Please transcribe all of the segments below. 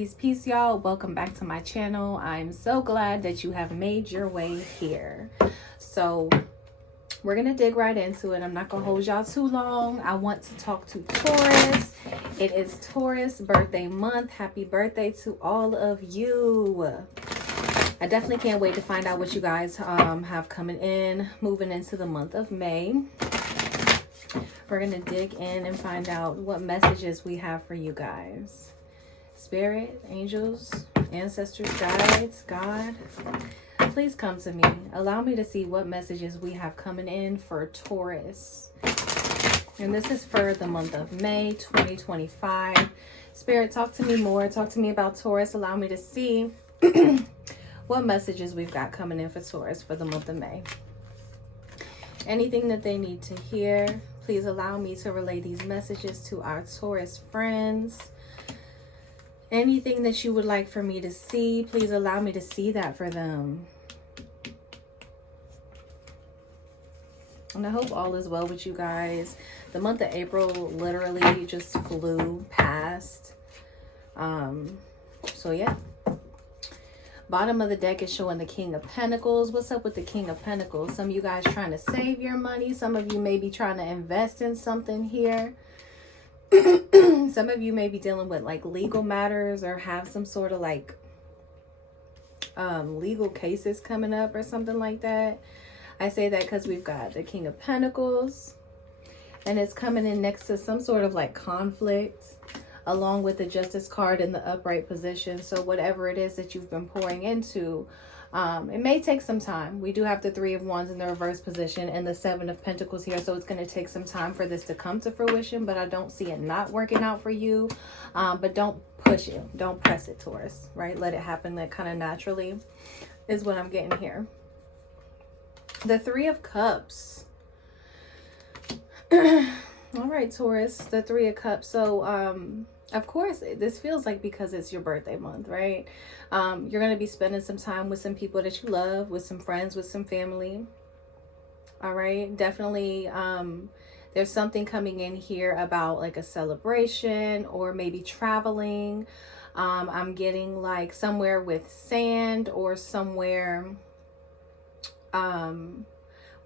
Peace, y'all. Welcome back to my channel. I'm so glad that you have made your way here. So we're gonna dig right into it. I'm not gonna hold y'all too long. I want to talk to Taurus. It is Taurus birthday month. Happy birthday to all of you. I definitely can't wait to find out what you guys have coming in, moving into the month of May. We're gonna dig in and find out what messages we have for you guys. Spirit, angels, ancestors, guides, God, please come to me. Allow me to see what messages we have coming in for Taurus. And this is for the month of May 2025. Spirit, talk to me more. Talk to me about Taurus. Allow me to see what messages we've got coming in for Taurus for the month of May. Anything that they need to hear, please allow me to relay these messages to our Taurus friends. Anything that you would like for me to see, please allow me to see that for them. And I hope all is well with you guys. The month of April literally just flew past. So yeah. Bottom of the deck is showing the King of Pentacles. What's up with the King of Pentacles? Some of you guys trying to save your money. Some of you may be trying to invest in something here. Some of you may be dealing with like legal matters or have some sort of like legal cases coming up or something like that. I say that because we've got the King of Pentacles and it's coming in next to some sort of like conflict along with the Justice card in the upright position. So whatever it is that you've been pouring into, it may take some time. We do have the Three of Wands in the reverse position and the Seven of Pentacles here. So it's going to take some time for this to come to fruition, but I don't see it not working out for you. But don't push it. Don't press it, Taurus, right? Let it happen like kind of naturally is what I'm getting here. The Three of Cups. All right, Taurus, the Three of Cups. So, of course, this feels like because it's your birthday month, right? You're going to be spending some time with some people that you love, with some friends, with some family. All right. Definitely, there's something coming in here about like a celebration or maybe traveling. I'm getting like somewhere with sand or somewhere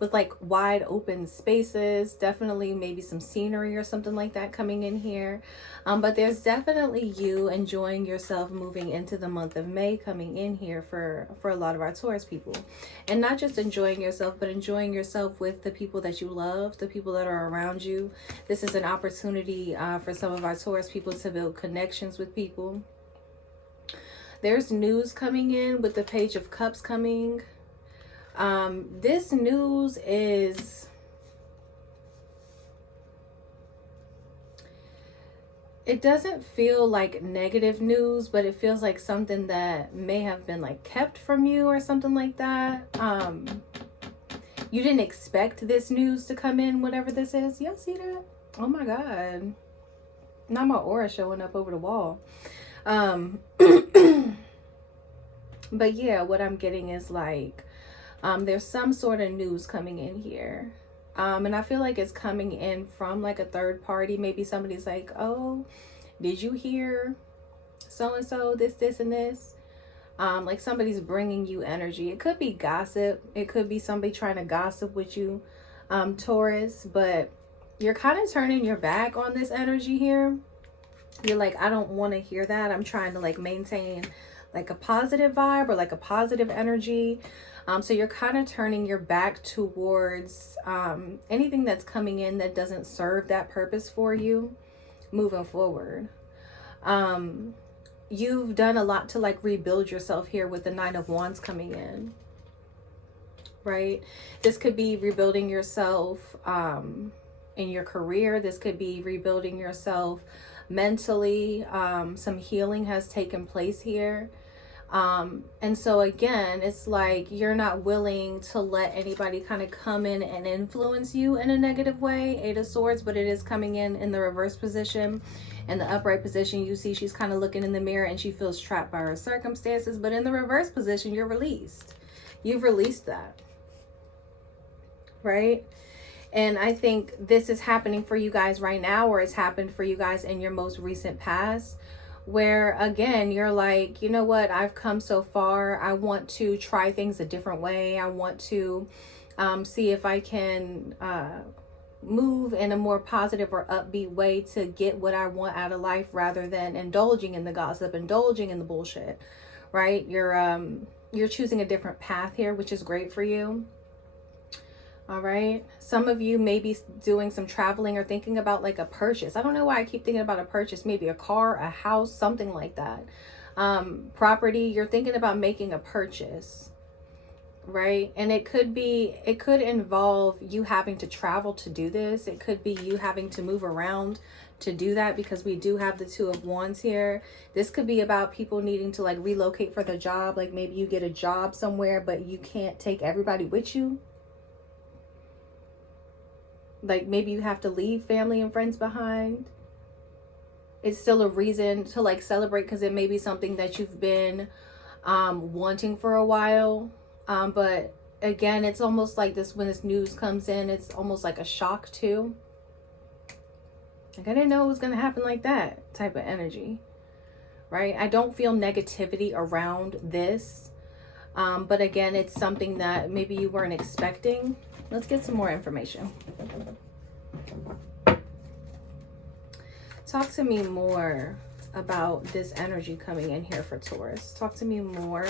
with like wide open spaces, definitely maybe some scenery or something like that coming in here. But there's definitely you enjoying yourself moving into the month of May coming in here for a lot of our Taurus people. And not just enjoying yourself, but enjoying yourself with the people that you love, the people that are around you. This is an opportunity for some of our Taurus people to build connections with people. There's news coming in with the Page of Cups coming. This news is, it doesn't feel like negative news, but it feels like something that may have been like kept from you or something like that. You didn't expect this news to come in, whatever this is. Y'all see that? Oh my God. Not my aura showing up over the wall. But yeah, what I'm getting is like, there's some sort of news coming in here. And I feel like it's coming in from like a third party. Maybe somebody's like, oh, did you hear so-and-so, this, and this? Like somebody's bringing you energy. It could be gossip. It could be somebody trying to gossip with you, Taurus. But you're kind of turning your back on this energy here. You're like, I don't want to hear that. I'm trying to like maintain like a positive vibe or like a positive energy. So you're kind of turning your back towards anything that's coming in that doesn't serve that purpose for you moving forward. You've done a lot to like rebuild yourself here with the Nine of Wands coming in, right? This could be rebuilding yourself in your career. This could be rebuilding yourself mentally. Some healing has taken place here. And so again, it's like you're not willing to let anybody kind of come in and influence you in a negative way. Eight of Swords, but it is coming in the reverse position. In the upright position, you see she's kind of looking in the mirror and she feels trapped by her circumstances. But in the reverse position, you're released. You've released that, right? And I think this is happening for you guys right now, or it's happened for you guys in your most recent past, where again, you're like, you know what, I've come so far. I want to try things a different way. I want to see if I can move in a more positive or upbeat way to get what I want out of life, rather than indulging in the gossip, indulging in the bullshit, right? You're choosing a different path here, which is great for you. All right. Some of you may be doing some traveling or thinking about like a purchase. I don't know why I keep thinking about a purchase, maybe a car, a house, something like that. Property, you're thinking about making a purchase, right? And it could involve you having to travel to do this. It could be you having to move around to do that, because we do have the Two of Wands here. This could be about people needing to like relocate for their job. Like maybe you get a job somewhere, but you can't take everybody with you. Like maybe you have to leave family and friends behind. It's still a reason to like celebrate, because it may be something that you've been wanting for a while. But again, it's almost like this, when this news comes in, it's almost like a shock too. Like, I didn't know it was going to happen like that type of energy, right? I don't feel negativity around this. But again, it's something that maybe you weren't expecting. Let's get some more information. Talk to me more about this energy coming in here for Taurus. Talk to me more.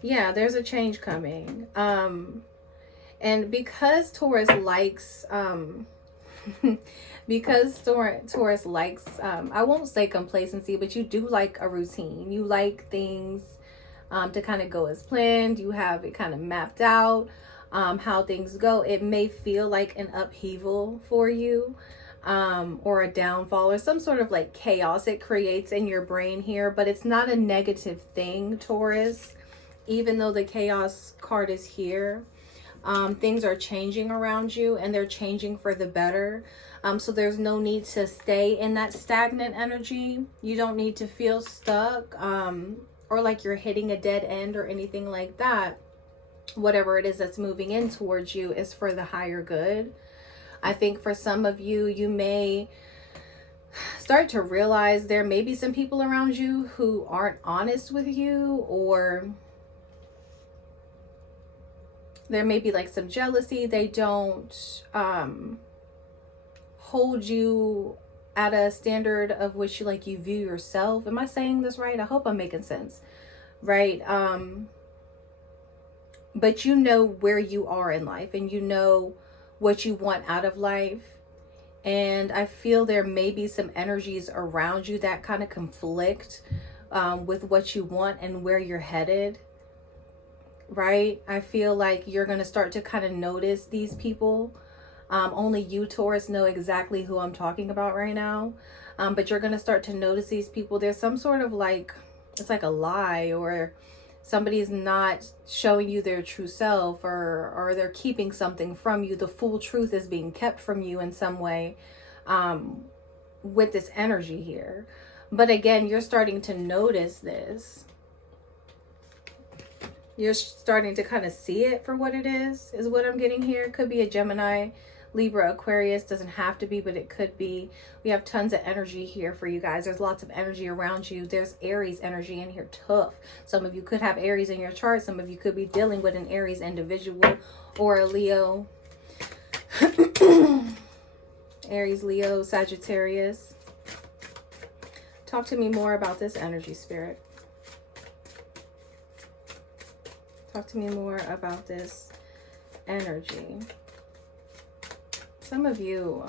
Yeah, there's a change coming. And because Taurus likes, because Taurus likes, I won't say complacency, but you do like a routine. You like things to kind of go as planned. You have it kind of mapped out, how things go. It may feel like an upheaval for you, or a downfall, or some sort of like chaos it creates in your brain here, but it's not a negative thing, Taurus. Even though the chaos card is here, things are changing around you, and they're changing for the better. So there's no need to stay in that stagnant energy. You don't need to feel stuck, or like you're hitting a dead end or anything like that. Whatever it is that's moving in towards you is for the higher good. I think for some of you, you may start to realize there may be some people around you who aren't honest with you, or there may be like some jealousy. They don't hold you at a standard of which you view yourself. Am I saying this right? I hope I'm making sense, right? But you know where you are in life, and you know what you want out of life. And I feel there may be some energies around you that kind of conflict with what you want and where you're headed, right? I feel like you're going to start to kind of notice these people. Only you, Taurus, know exactly who I'm talking about right now. But you're going to start to notice these people. There's some sort of like, it's like a lie, or somebody's not showing you their true self, or they're keeping something from you. The full truth is being kept from you in some way with this energy here. But again, you're starting to notice this. You're starting to kind of see it for what it is what I'm getting here. Could be a Gemini, Libra, Aquarius. Doesn't have to be, but it could be. We have tons of energy here for you guys. There's lots of energy around you. There's Aries energy in here, tough. Some of you could have Aries in your chart. Some of you could be dealing with an Aries individual, or a Leo. Aries, Leo, Sagittarius. Talk to me more about this energy, Spirit. Talk to me more about this energy. Some of you,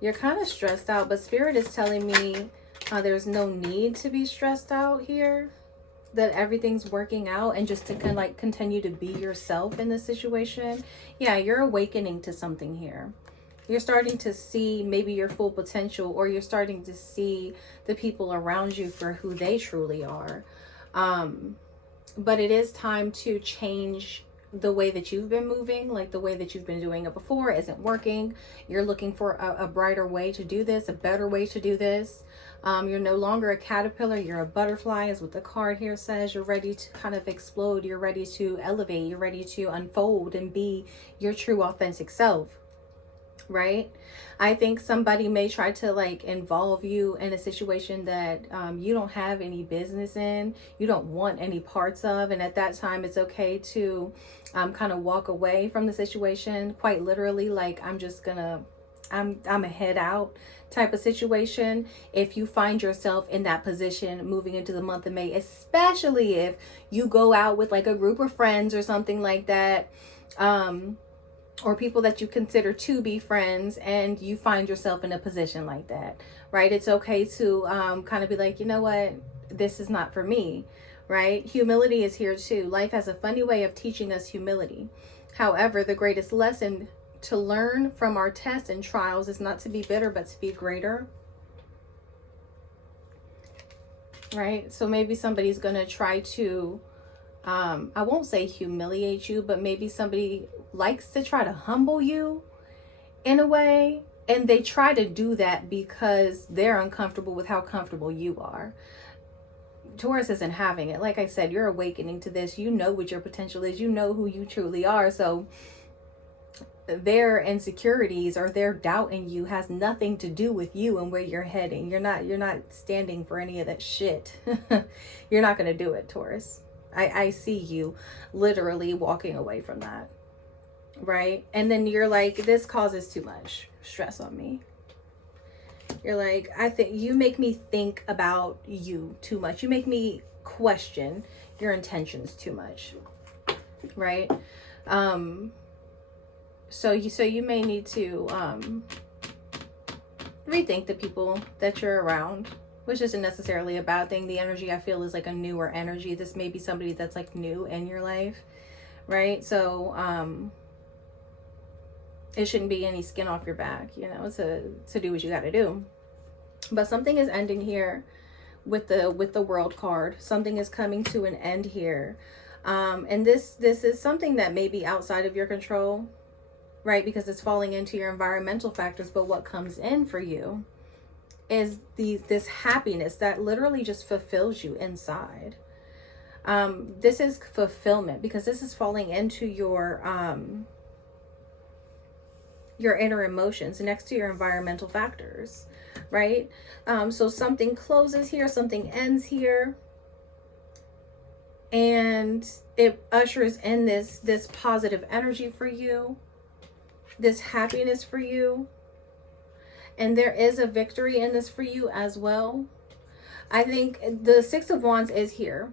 you're kind of stressed out, but Spirit is telling me there's no need to be stressed out here, that everything's working out, and just to kind of like continue to be yourself in this situation. Yeah, you're awakening to something here. You're starting to see maybe your full potential, or you're starting to see the people around you for who they truly are. But it is time to change the way that you've been moving. Like the way that you've been doing it before isn't working. You're looking for a brighter way to do this, a better way to do this. You're no longer a caterpillar, you're a butterfly, is what the card here says. You're ready to kind of explode. You're ready to elevate. You're ready to unfold and be your true authentic self. right? I think somebody may try to like involve you in a situation that you don't have any business in, you don't want any parts of, and at that time it's okay to kind of walk away from the situation, quite literally, like I'm a head out type of situation. If you find yourself in that position moving into the month of May, especially if you go out with like a group of friends or something like that, or people that you consider to be friends, and you find yourself in a position like that, right? It's okay to kind of be like, you know what, this is not for me, right? Humility is here too. Life has a funny way of teaching us humility. However, the greatest lesson to learn from our tests and trials is not to be bitter, but to be greater, right? So maybe somebody's going to try to, I won't say humiliate you, but maybe somebody likes to try to humble you in a way. And they try to do that because they're uncomfortable with how comfortable you are. Taurus isn't having it. Like I said, you're awakening to this. You know what your potential is. You know who you truly are. So their insecurities or their doubt in you has nothing to do with you and where you're heading. You're not standing for any of that shit. You're not going to do it, Taurus. I see you literally walking away from that, right? And then you're like, this causes too much stress on me. You're like, I think you make me think about you too much. You make me question your intentions too much, right? So you may need to rethink the people that you're around, which isn't necessarily a bad thing. The energy I feel is like a newer energy. This may be somebody that's like new in your life, right? So it shouldn't be any skin off your back, you know, to do what you got to do. But something is ending here with the World card. Something is coming to an end here, and this is something that may be outside of your control, right? Because it's falling into your environmental factors. But what comes in for you is this happiness that literally just fulfills you inside. This is fulfillment because this is falling into your inner emotions next to your environmental factors, right? So something closes here, something ends here, and it ushers in this positive energy for you, this happiness for you. And there is a victory in this for you as well. I think the Six of Wands is here,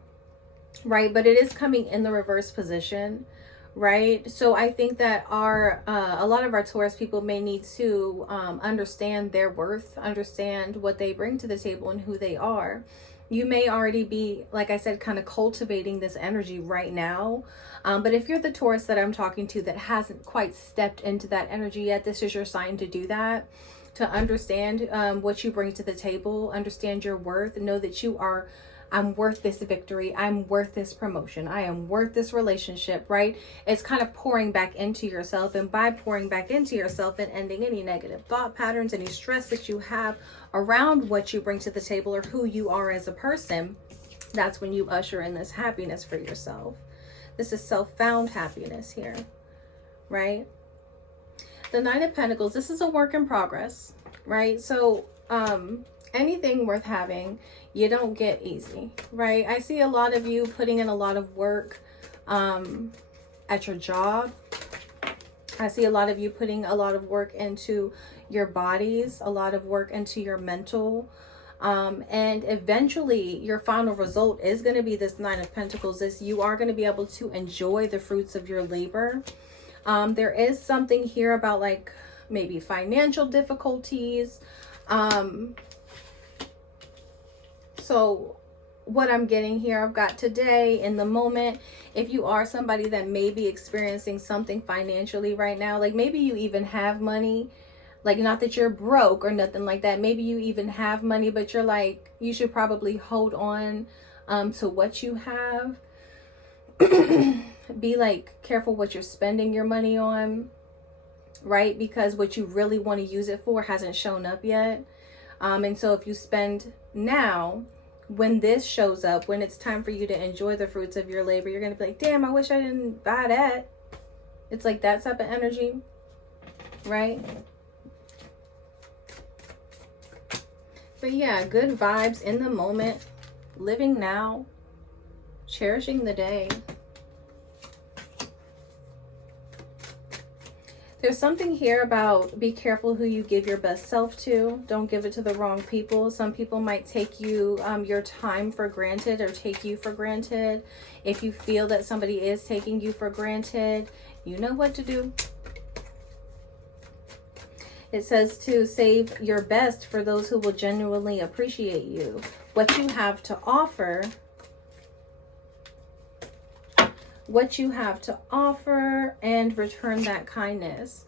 right? But it is coming in the reverse position, right? So I think that a lot of our Taurus people may need to understand their worth, understand what they bring to the table and who they are. You may already be, like I said, kind of cultivating this energy right now. But if you're the Taurus that I'm talking to that hasn't quite stepped into that energy yet, this is your sign to do that. To understand what you bring to the table, understand your worth, know that I'm worth this victory, I'm worth this promotion, I am worth this relationship, right? It's kind of pouring back into yourself, and by pouring back into yourself and ending any negative thought patterns, any stress that you have around what you bring to the table or who you are as a person, that's when you usher in this happiness for yourself. This is self-found happiness here, right? The Nine of Pentacles, this is a work in progress, right? So anything worth having, you don't get easy, right? I see a lot of you putting in a lot of work at your job. I see a lot of you putting a lot of work into your bodies, a lot of work into your mental. And eventually your final result is going to be this Nine of Pentacles. You are going to be able to enjoy the fruits of your labor. There is something here about like maybe financial difficulties. So what I'm getting here, I've got today, in the moment, if you are somebody that may be experiencing something financially right now, like maybe you even have money, like not that you're broke or nothing like that. Maybe you even have money, but you're like, you should probably hold on to what you have. Be like careful what you're spending your money on, right? Because what you really want to use it for hasn't shown up yet. And so if you spend now, when this shows up, when it's time for you to enjoy the fruits of your labor, you're going to be like, damn, I wish I didn't buy that. It's like that type of energy, right? But yeah, good vibes in the moment, living now, cherishing the day. There's something here about be careful who you give your best self to. Don't give it to the wrong people. Some people might take you, your time for granted, or take you for granted. If you feel that somebody is taking you for granted, you know what to do. It says to save your best for those who will genuinely appreciate you. What you have to offer. What you have to offer, and return that kindness.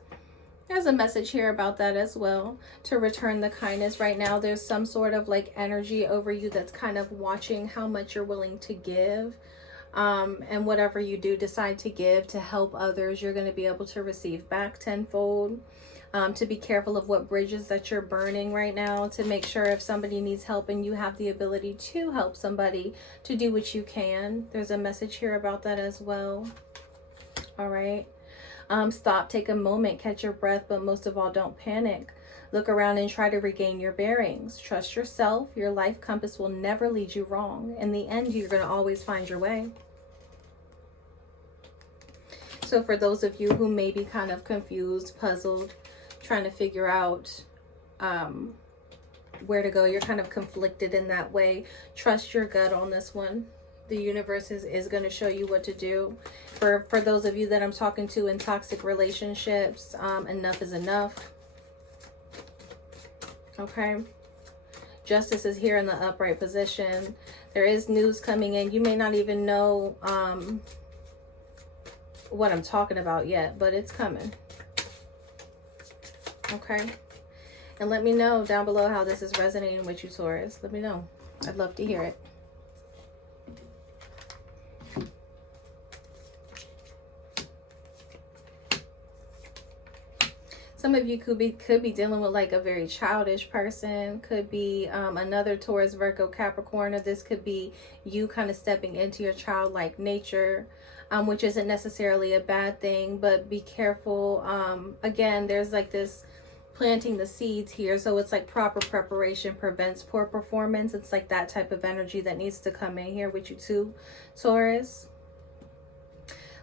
There's a message here about that as well, to return the kindness. Right now there's some sort of like energy over you that's kind of watching how much you're willing to give, and whatever you do decide to give to help others, you're going to be able to receive back tenfold. To be careful of what bridges that you're burning right now, to make sure if somebody needs help and you have the ability to help somebody, to do what you can. There's a message here about that as well. All right. Stop, take a moment, catch your breath, but most of all, don't panic. Look around and try to regain your bearings. Trust yourself. Your life compass will never lead you wrong. In the end, you're going to always find your way. So for those of you who may be kind of confused, puzzled, trying to figure out where to go, you're kind of conflicted in that way, trust your gut on this one. The universe is going to show you what to do. For those of you that I'm talking to in toxic relationships, enough is enough. Okay. Justice is here in the upright position. There is news coming in. You may not even know what I'm talking about yet, but it's coming. Okay. And let me know down below how this is resonating with you, Taurus. Let me know. I'd love to hear it. Some of you could be dealing with like a very childish person. Could be another Taurus, Virgo, Capricorn, or this could be you kind of stepping into your childlike nature, which isn't necessarily a bad thing, but be careful. Again, there's like this planting the seeds here, so it's like proper preparation prevents poor performance. It's like that type of energy that needs to come in here with you too, Taurus.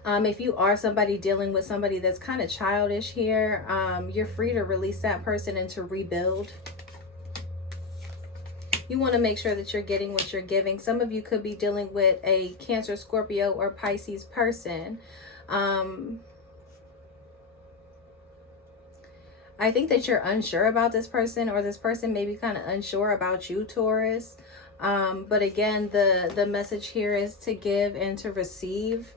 If you are somebody dealing with somebody that's kind of childish here, you're free to release that person and to rebuild. You want to make sure that you're getting what you're giving. Some of you could be dealing with a Cancer, Scorpio, or Pisces person. I think that you're unsure about this person, or this person may be kind of unsure about you, Taurus. But again, the message here is to give and to receive.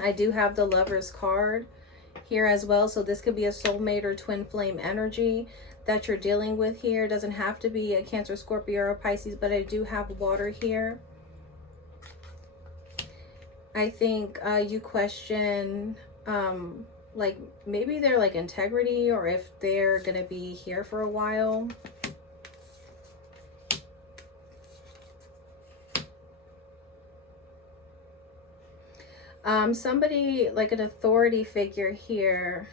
I do have the Lover's card here as well. So this could be a soulmate or twin flame energy that you're dealing with here. It doesn't have to be a Cancer, Scorpio, or Pisces, but I do have water here. I think you question like maybe their like integrity, or if they're gonna be here for a while. Somebody like an authority figure here,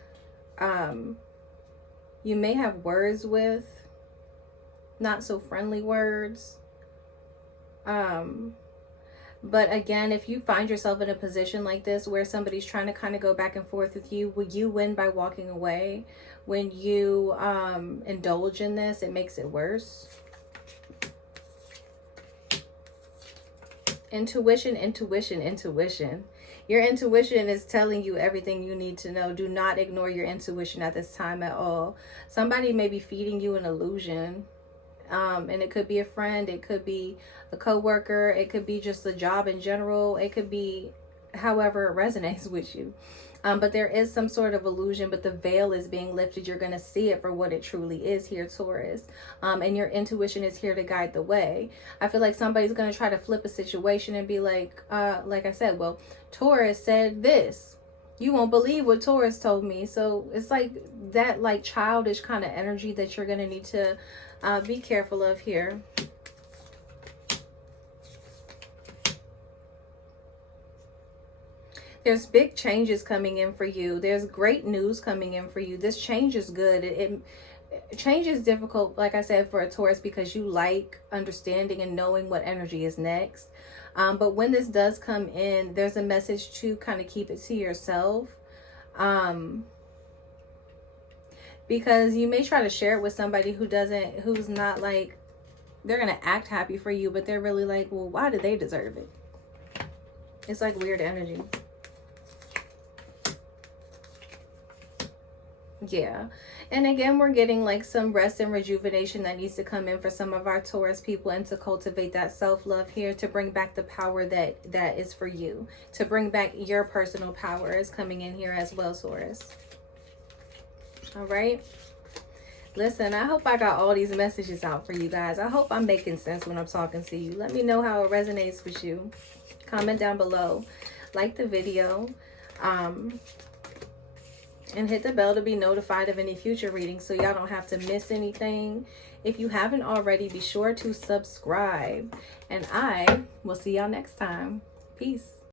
you may have words with, not so friendly words. But again, if you find yourself in a position like this where somebody's trying to kind of go back and forth with you, will you win by walking away? When you indulge in this, it makes it worse. Intuition, intuition, intuition. Your intuition is telling you everything you need to know. Do not ignore your intuition at this time at all. Somebody may be feeding you an illusion. And it could be a friend. It could be a coworker. It could be just a job in general. It could be however it resonates with you. But there is some sort of illusion, but the veil is being lifted. You're going to see it for what it truly is here, Taurus. And your intuition is here to guide the way. I feel like somebody's going to try to flip a situation and be like I said, well, Taurus said this. You won't believe what Taurus told me. So it's like that like childish kind of energy that you're going to need to be careful of here. There's big changes coming in for you. There's great news coming in for you. This change is good. change is difficult, like I said, for a Taurus, because you like understanding and knowing what energy is next. But when this does come in, there's a message to kind of keep it to yourself. Because you may try to share it with somebody who's not like, they're going to act happy for you, but they're really like, well, why do they deserve it? It's like weird energy. Yeah. And again, we're getting like some rest and rejuvenation that needs to come in for some of our Taurus people, and to cultivate that self-love here, to bring back the power that is for you, to bring back your personal power is coming in here as well, Taurus. All right. Listen, I hope I got all these messages out for you guys. I hope I'm making sense when I'm talking to you. Let me know how it resonates with you. Comment down below. Like the video. And hit the bell to be notified of any future readings so y'all don't have to miss anything. If you haven't already, be sure to subscribe. And I will see y'all next time. Peace.